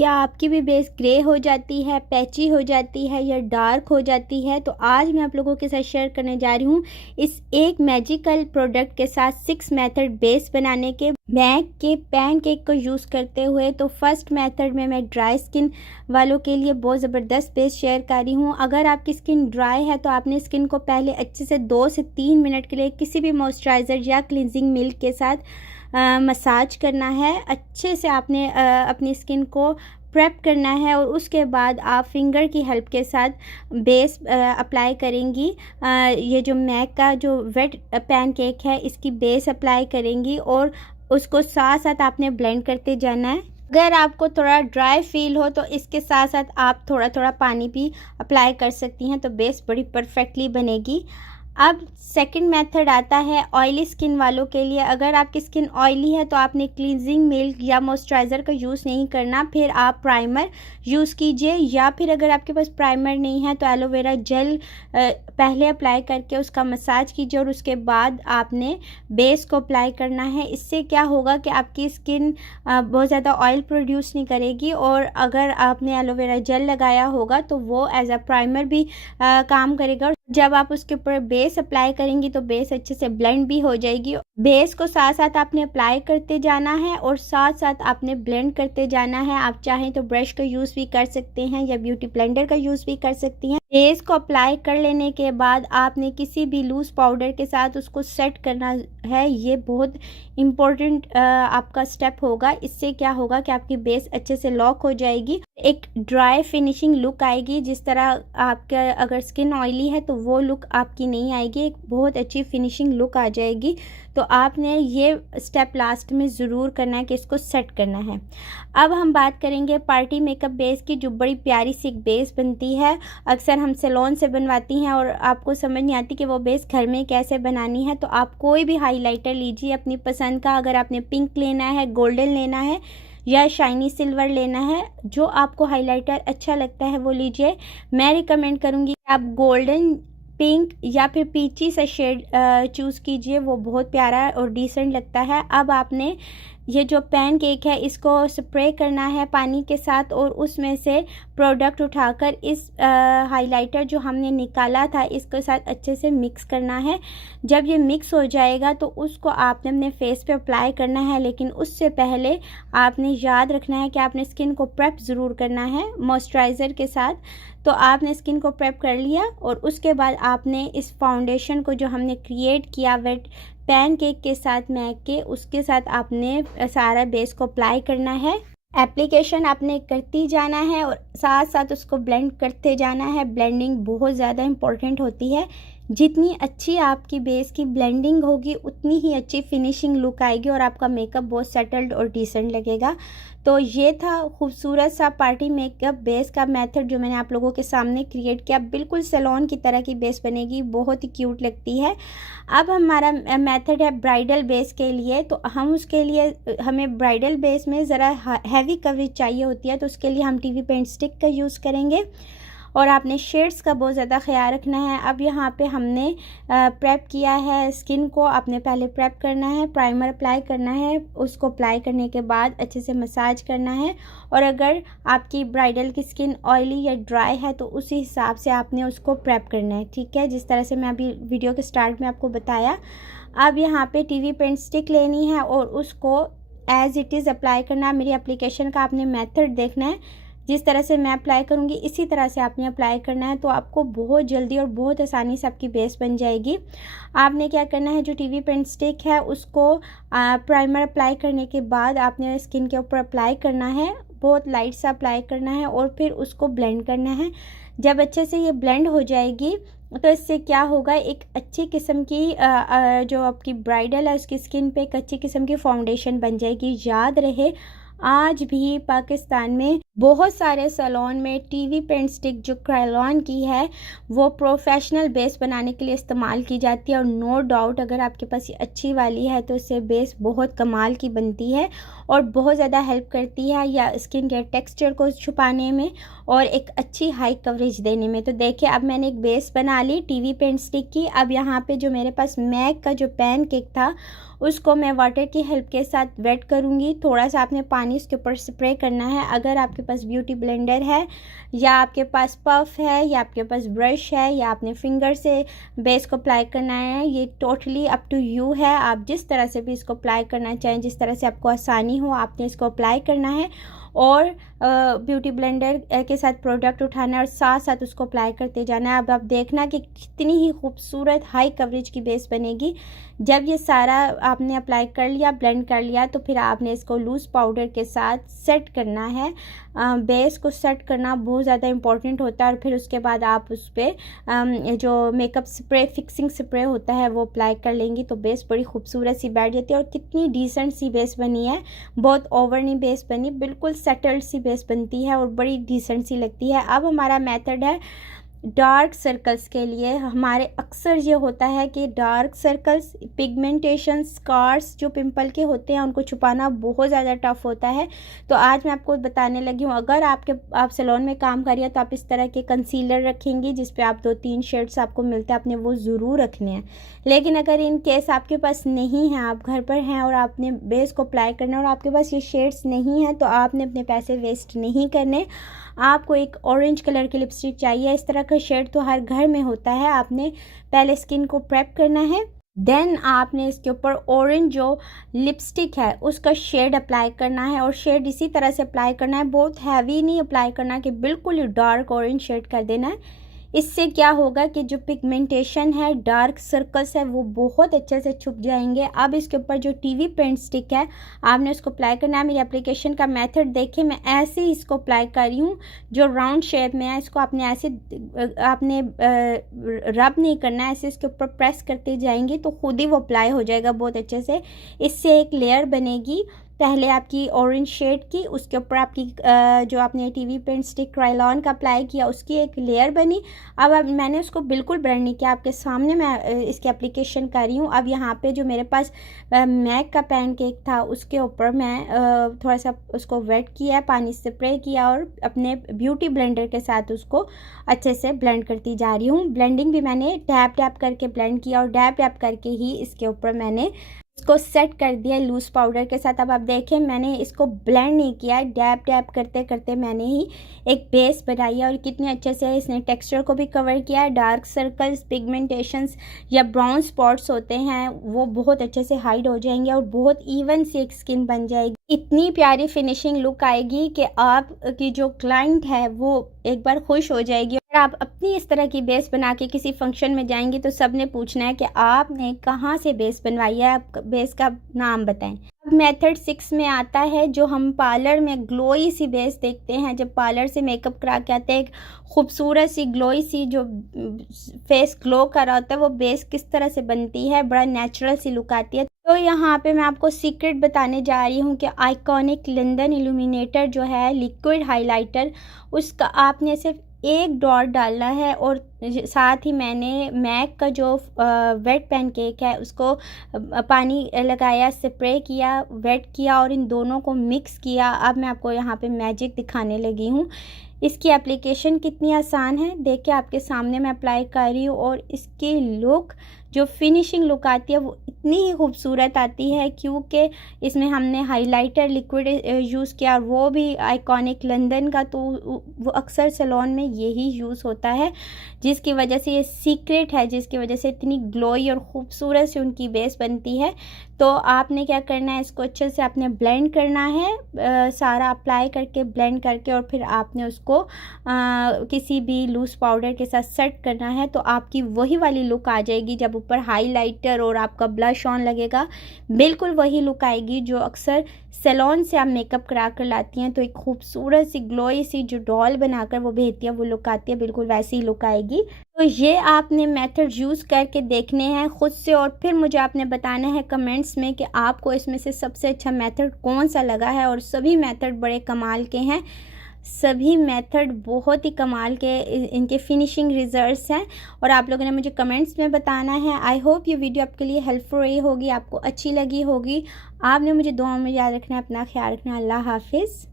क्या आपकी भी बेस ग्रे हो जाती है, पैची हो जाती है या डार्क हो जाती है? तो आज मैं आप लोगों के साथ शेयर करने जा रही हूँ इस एक मैजिकल प्रोडक्ट के साथ 6 मेथड बेस बनाने के मैक के पैनकेक को यूज़ करते हुए। तो फर्स्ट मेथड में मैं ड्राई स्किन वालों के लिए बहुत ज़बरदस्त बेस शेयर कर रही हूँ। अगर आपकी स्किन ड्राई है तो आपने स्किन को पहले अच्छे से 2 से 3 मिनट के लिए किसी भी मॉइस्चराइज़र या क्लिनजिंग मिल्क के साथ मसाज करना है। अच्छे से आपने अपनी स्किन को प्रेप करना है और उसके बाद आप फिंगर की हेल्प के साथ बेस अप्लाई करेंगी। ये जो मैक का जो वेट पैनकेक है इसकी बेस अप्लाई करेंगी और उसको साथ साथ आपने ब्लेंड करते जाना है। अगर आपको थोड़ा ड्राई फील हो तो इसके साथ साथ आप थोड़ा थोड़ा पानी भी अप्लाई कर सकती हैं, तो बेस बड़ी परफेक्टली बनेगी। अब सेकंड मेथड आता है ऑयली स्किन वालों के लिए। अगर आपकी स्किन ऑयली है तो आपने क्लींजिंग मिल्क या मॉइस्चराइज़र का यूज़ नहीं करना, फिर आप प्राइमर यूज़ कीजिए, या फिर अगर आपके पास प्राइमर नहीं है तो एलोवेरा जेल पहले अप्लाई करके उसका मसाज कीजिए और उसके बाद आपने बेस को अप्लाई करना है। इससे क्या होगा कि आपकी स्किन बहुत ज़्यादा ऑयल प्रोड्यूस नहीं करेगी, और अगर आपने एलोवेरा जेल लगाया होगा तो वो एज अ प्राइमर भी काम करेगा। जब आप उसके ऊपर बेस अप्लाई करेंगी तो बेस अच्छे से ब्लेंड भी हो जाएगी। बेस को साथ साथ आपने अप्लाई करते जाना है और साथ साथ आपने ब्लेंड करते जाना है। आप चाहें तो ब्रश का यूज़ भी कर सकते हैं या ब्यूटी ब्लेंडर का यूज़ भी कर सकती हैं। बेस को अप्लाई कर लेने के बाद आपने किसी भी लूज़ पाउडर के साथ उसको सेट करना है। ये बहुत इम्पोर्टेंट आपका स्टेप होगा। इससे क्या होगा कि आपकी बेस अच्छे से लॉक हो जाएगी, एक ड्राई फिनिशिंग लुक आएगी। जिस तरह आपका अगर स्किन ऑयली है तो वो लुक आपकी नहीं आएगी, एक बहुत अच्छी फिनिशिंग लुक आ जाएगी। तो आपने ये स्टेप लास्ट में ज़रूर करना है कि इसको सेट करना है। अब हम बात करेंगे पार्टी मेकअप बेस की, जो बड़ी प्यारी सी एक बेस बनती है। अक्सर हम सैलून से बनवाती हैं और आपको समझ नहीं आती कि वो बेस घर में कैसे बनानी है। तो आप कोई भी हाइलाइटर लीजिए अपनी पसंद का। अगर आपने पिंक लेना है, गोल्डन लेना है या शाइनी सिल्वर लेना है, जो आपको हाइलाइटर अच्छा लगता है वो लीजिए। मैं रिकमेंड करूँगी आप गोल्डन, पिंक या फिर पीची सा शेड चूज़ कीजिए, वो बहुत प्यारा और डिसेंट लगता है। अब आपने ये जो पैनकेक है इसको स्प्रे करना है पानी के साथ और उसमें से प्रोडक्ट उठाकर इस हाइलाइटर जो हमने निकाला था इसके साथ अच्छे से मिक्स करना है। जब ये मिक्स हो जाएगा तो उसको आपने अपने फेस पे अप्लाई करना है, लेकिन उससे पहले आपने याद रखना है कि आपने स्किन को प्रेप ज़रूर करना है मॉइस्चराइज़र के साथ। तो आपने स्किन को प्रेप कर लिया और उसके बाद आपने इस फाउंडेशन को जो हमने क्रिएट किया वेट पैनकेक के साथ मैक के, उसके साथ आपने सारा बेस को अप्लाई करना है। एप्लीकेशन आपने करती जाना है और साथ साथ उसको ब्लेंड करते जाना है। ब्लेंडिंग बहुत ज़्यादा इम्पोर्टेंट होती है। जितनी अच्छी आपकी बेस की ब्लेंडिंग होगी उतनी ही अच्छी फिनिशिंग लुक आएगी और आपका मेकअप बहुत सेटल्ड और डिसेंट लगेगा। तो ये था खूबसूरत सा पार्टी मेकअप बेस का मेथड जो मैंने आप लोगों के सामने क्रिएट किया। बिल्कुल सैलून की तरह की बेस बनेगी, बहुत ही क्यूट लगती है। अब हमारा मेथड है ब्राइडल बेस के लिए। तो हम उसके लिए हमें ब्राइडल बेस में ज़रा हैवी कवरेज चाहिए होती है, तो उसके लिए हम टीवी पेंट स्टिक का यूज़ करेंगे और आपने शेड्स का बहुत ज़्यादा ख्याल रखना है। अब यहाँ पे हमने प्रेप किया है स्किन को, आपने पहले प्रेप करना है, प्राइमर अप्लाई करना है, उसको अप्लाई करने के बाद अच्छे से मसाज करना है। और अगर आपकी ब्राइडल की स्किन ऑयली या ड्राई है तो उसी हिसाब से आपने उसको प्रेप करना है, ठीक है, जिस तरह से मैं अभी वीडियो के स्टार्ट में आपको बताया। अब यहाँ पे टीवी पेंट स्टिक लेनी है और उसको एज़ इट इज़ अप्लाई करना। मेरी एप्लीकेशन का आपने मेथड देखना है, जिस तरह से मैं अप्लाई करूँगी इसी तरह से आपने अप्लाई करना है। तो आपको बहुत जल्दी और बहुत आसानी से आपकी बेस बन जाएगी। आपने क्या करना है, जो टीवी पेंट स्टिक है उसको प्राइमर अप्लाई करने के बाद आपने स्किन के ऊपर अप्लाई करना है, बहुत लाइट सा अप्लाई करना है और फिर उसको ब्लेंड करना है। जब अच्छे से ये ब्लेंड हो जाएगी तो इससे क्या होगा, एक अच्छी किस्म की जो आपकी ब्राइडल है उसकी स्किन पे एक अच्छी किस्म की फाउंडेशन बन जाएगी। याद रहे, आज भी पाकिस्तान में बहुत सारे सैलून में टीवी पेंट स्टिक जो क्रायोन की है वो प्रोफेशनल बेस बनाने के लिए इस्तेमाल की जाती है। और नो डाउट अगर आपके पास ये अच्छी वाली है तो इससे बेस बहुत कमाल की बनती है और बहुत ज़्यादा हेल्प करती है या स्किन के टेक्सचर को छुपाने में और एक अच्छी हाई कवरेज देने में। तो देखिए अब मैंने एक बेस बना ली टीवी पेंट स्टिक की। अब यहाँ पे जो मेरे पास मैक का जो पैन केक था उसको मैं वाटर की हेल्प के साथ वेट करूँगी। थोड़ा सा आपने पानी उसके ऊपर स्प्रे करना है। अगर आपके पास ब्यूटी ब्लेंडर है या आपके पास पफ है या आपके पास ब्रश है या आपने फिंगर से बेस को अप्लाई करना है, ये टोटली अप टू यू है। आप जिस तरह से भी इसको अप्लाई करना चाहें, जिस तरह से आपको आसानी हो, आपने इसको अप्लाई करना है और ब्यूटी ब्लेंडर के साथ प्रोडक्ट उठाना है और साथ साथ उसको अप्लाई करते जाना है। अब आप देखना कि कितनी ही खूबसूरत हाई कवरेज की बेस बनेगी। जब ये सारा आपने अप्लाई कर लिया, ब्लेंड कर लिया, तो फिर आपने इसको लूज़ पाउडर के साथ सेट करना है। बेस को सेट करना बहुत ज़्यादा इम्पॉर्टेंट होता है और फिर उसके बाद आप उस पर जो मेकअप स्प्रे, फिक्सिंग स्प्रे होता है, वो अप्लाई कर लेंगी तो बेस बड़ी खूबसूरत सी बैठ जाती है। और कितनी डिसेंट सी बेस बनी है, बहुत ओवर नहीं बेस बनी, बिल्कुल सेटल्ड सी बेस बनती है और बड़ी डिसेंट सी लगती है। अब हमारा मेथड है डार्क सर्कल्स के लिए। हमारे अक्सर ये होता है कि डार्क सर्कल्स, पिगमेंटेशन, स्कार्स जो पिंपल के होते हैं उनको छुपाना बहुत ज़्यादा टफ होता है। तो आज मैं आपको बताने लगी हूँ, अगर आप सैलून में काम करिए तो आप इस तरह के कंसीलर रखेंगी जिस पे आप 2-3 शेड्स आपको मिलते हैं, आपने वो ज़रूर रखने हैं। लेकिन अगर इन केस आपके पास नहीं है, आप घर पर हैं और आपने बेस को अप्लाई करना है और आपके पास ये शेड्स नहीं है, तो आपने अपने पैसे वेस्ट नहीं करने। आपको एक ऑरेंज कलर की लिपस्टिक चाहिए। इस तरह का शेड तो हर घर में होता है। आपने पहले स्किन को प्रेप करना है, देन आपने इसके ऊपर ऑरेंज जो लिपस्टिक है उसका शेड अप्लाई करना है और शेड इसी तरह से अप्लाई करना है। बहुत हैवी नहीं अप्लाई करना कि बिल्कुल डार्क ऑरेंज शेड कर देना है। इससे क्या होगा कि जो पिगमेंटेशन है, डार्क सर्कल्स है, वो बहुत अच्छे से छुप जाएंगे। अब इसके ऊपर जो टीवी पेंट स्टिक है आपने उसको अप्लाई करना है। मेरी एप्लीकेशन का मेथड देखिए, मैं ऐसे ही इसको अप्लाई कर रही हूँ जो राउंड शेप में है। इसको आपने ऐसे रब नहीं करना है, ऐसे इसके ऊपर प्रेस करते जाएंगे तो खुद ही वो अप्लाई हो जाएगा बहुत अच्छे से। इससे एक लेयर बनेगी पहले आपकी ऑरेंज शेड की, उसके ऊपर आपकी जो आपने टीवी पेंट स्टिक क्रायलॉन का अप्लाई किया उसकी एक लेयर बनी। अब मैंने उसको बिल्कुल ब्लेंड नहीं किया, आपके सामने मैं इसकी एप्लीकेशन कर रही हूँ। अब यहाँ पे जो मेरे पास मैक का पैन केक था उसके ऊपर मैं थोड़ा सा उसको वेट किया, पानी स्प्रे किया और अपने ब्यूटी ब्लेंडर के साथ उसको अच्छे से ब्लेंड करती जा रही हूँ। ब्लेंडिंग भी मैंने टैप टैप करके ब्लेंड किया और डैप टैप करके ही इसके ऊपर मैंने इसको सेट कर दिया लूज पाउडर के साथ। अब आप देखें मैंने इसको ब्लेंड नहीं किया, डैप डैप करते करते मैंने ही एक बेस बनाई है और कितने अच्छे से इसने टेक्सचर को भी कवर किया है। डार्क सर्कल्स, पिगमेंटेशंस या ब्राउन स्पॉट्स होते हैं वो बहुत अच्छे से हाइड हो जाएंगे और बहुत इवन सी एक स्किन बन जाएगी। इतनी प्यारी फिनिशिंग लुक आएगी कि आपकी जो क्लाइंट है वो एक बार खुश हो जाएगी। अगर आप अपनी इस तरह की बेस बना के किसी फंक्शन में जाएंगे तो सब ने पूछना है कि आपने कहाँ से बेस बनवाई है, आप बेस का नाम बताएं। अब मेथड 6 में आता है जो हम पार्लर में ग्लोई सी बेस देखते हैं। जब पार्लर से मेकअप करा के आते हैं, एक खूबसूरत सी ग्लोई सी जो फेस ग्लो कर रहा होता है, वो बेस किस तरह से बनती है, बड़ा नेचुरल सी लुक आती है। तो यहाँ पे मैं आपको सीक्रेट बताने जा रही हूँ कि आइकॉनिक लंदन इल्यूमिनेटर जो है लिक्विड हाइलाइटर, उसका आपने सिर्फ एक डॉट डालना है और साथ ही मैंने मैक का जो वेट पैन केक है उसको पानी लगाया, स्प्रे किया, वेट किया और इन दोनों को मिक्स किया। अब मैं आपको यहाँ पे मैजिक दिखाने लगी हूँ। इसकी एप्लीकेशन कितनी आसान है, देखिए आपके सामने मैं अप्लाई कर रही हूँ और इसकी लुक, जो फिनिशिंग लुक आती है वो इतनी ही खूबसूरत आती है क्योंकि इसमें हमने हाइलाइटर लिक्विड यूज़ किया और वो भी आइकॉनिक लंदन का। तो वो अक्सर सैलून में यही यूज़ होता है जिसकी वजह से ये सीक्रेट है, जिसकी वजह से इतनी ग्लोई और ख़ूबसूरत सी उनकी बेस बनती है। तो आपने क्या करना है, इसको अच्छे से आपने ब्लेंड करना है, सारा अप्लाई करके ब्लेंड करके और फिर आपने उसको किसी भी लूज़ पाउडर के साथ सेट करना है। तो आपकी वही वाली लुक आ जाएगी। जब ऊपर हाइलाइटर और आपका ब्लश ऑन लगेगा, बिल्कुल वही लुक आएगी जो अक्सर सैलून से आप मेकअप करा कर लाती हैं। तो एक खूबसूरत सी ग्लोई सी जो डॉल बनाकर वो भेजती है वो लुक आती है, बिल्कुल वैसी ही लुक आएगी। तो ये आपने मेथड यूज़ करके देखने हैं खुद से और फिर मुझे आपने बताना है कमेंट्स में कि आपको इसमें से सबसे अच्छा मेथड कौन सा लगा है। और सभी मेथड बड़े कमाल के हैं। सभी मेथड बहुत ही कमाल के इनके फिनिशिंग रिजल्ट्स हैं और आप लोगों ने मुझे कमेंट्स में बताना है। आई होप ये वीडियो आपके लिए हेल्पफुल रही होगी, आपको अच्छी लगी होगी। आपने मुझे दुआ में याद रखना है, अपना ख्याल रखना। अल्लाह हाफिज़।